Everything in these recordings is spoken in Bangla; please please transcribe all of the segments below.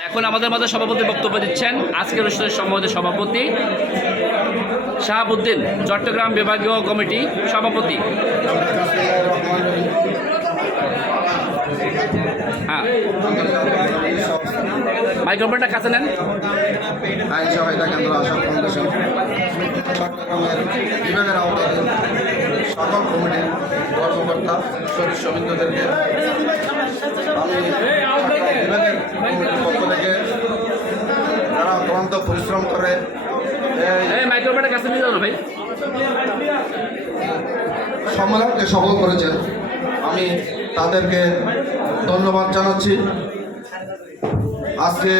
এখন আমাদের মাঝে সভাপতি বক্তব্য দিচ্ছেন আজকের অনুষ্ঠানের সম্মানিত সভাপতি শাহাবুদ্দিন, চট্টগ্রাম বিভাগীয় কমিটি সভাপতি। হ্যাঁ। মাইক্রোফোনটা কাছে নেন। সকল কমিটির কর্মকর্তা সদস্যবৃন্দদেরকে আমি চট্টগ্রাম বিভাগের কমিটির পক্ষ থেকে যারা অক্লান্ত পরিশ্রম করে। সম্মেলনকে সফল করেছেন আমি তাদেরকে ধন্যবাদ জানাচ্ছি। আজকে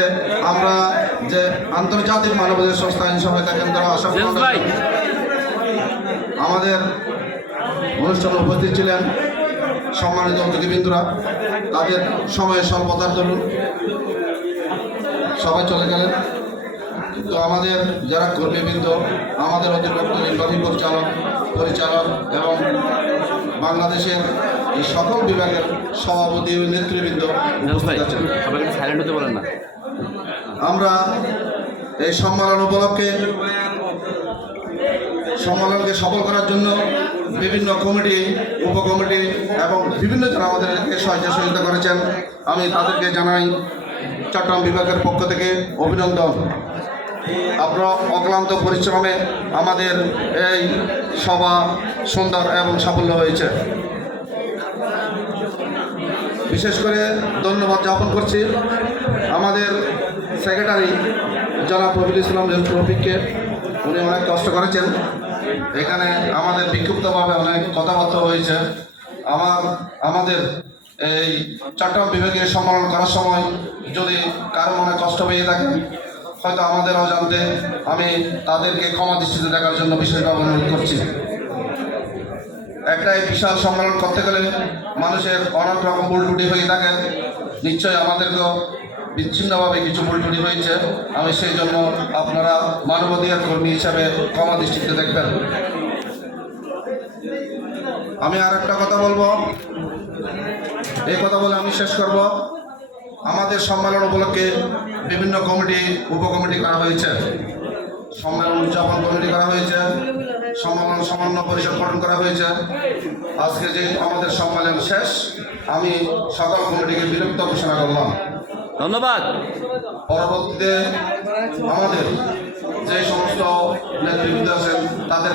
আমরা যে আন্তর্জাতিক মানবাধিকার সংস্থা আইন সহায়তা কেন্দ্র আশা আমাদের অনুষ্ঠানে উপস্থিত ছিলেন সম্মানিত অতিথিবৃন্দরা। তাদের সময়ে স্বল্পতার দরুন সবাই চলে গেলেন। কিন্তু আমাদের যারা কর্মীবৃন্দ আমাদের অধিভুক্ত নির্বাহী পরিচালক পরিচালক এবং বাংলাদেশের এই সকল বিভাগের সভাপতি ও নেতৃবৃন্দ উপস্থিত আছেন। বলেন না? আমরা এই সম্মেলন উপলক্ষে সম্মেলনকে সফল করার জন্য বিভিন্ন কমিটি উপকমিটি এবং বিভিন্ন জন আমাদেরকে সাহায্য সহযোগিতা করেছেন আমি তাদেরকে জানাই চট্টগ্রাম বিভাগের পক্ষ থেকে অভিনন্দন। আপনারা অক্লান্ত পরিশ্রমে আমাদের এই সভা সুন্দর এবং সাফল্য হয়েছে। বিশেষ করে ধন্যবাদ জ্ঞাপন করছি আমাদের সেক্রেটারি জনাব রবিউল ইসলাম রফিককে উনি অনেক কষ্ট করেছেন। এখানে আমাদের বিক্ষুব্ধভাবে অনেক কথাবার্তা হয়েছে। আমার, আমাদের এই চট্টগ্রাম বিভাগীয় সম্মেলন করার সময় যদি কারও মনে কষ্ট পেয়ে থাকে, হয়তো আমাদের অজান্তে আমি তাদেরকে ক্ষমা দৃষ্টিতে দেখার জন্য বিশেষভাবে অনুরোধ করছি। একটা বিশাল সম্মেলন করতে গেলে মানুষের অনেক রকম ভুল ত্রুটি হয়ে থাকে। নিশ্চয়ই আমাদেরকেও বিচ্ছিন্নভাবে কিছু ভুল ত্রুটি হয়েছে। আমি সেই জন্য আপনারা মানবাধিকার কর্মী হিসাবে ক্ষমা দৃষ্টিতে দেখবেন। আমি আর একটা কথা বলব। এই কথা বলে আমি শেষ করব। আমাদের সম্মেলন উপলক্ষে বিভিন্ন কমিটি উপকমিটি করা হয়েছে। সম্মেলন উদযাপন কমিটি করা হয়েছে। সম্মেলন সামান্য পরিষদ গঠন করা হয়েছে। আজকে যে আমাদের সম্মেলন শেষ আমি সকল কমিটিকে বিলুপ্ত ঘোষণা করলাম। ধন্যবাদ। পরবর্তীতে আমাদের যে সমস্ত নেতৃবৃন্দ আছেন তাদের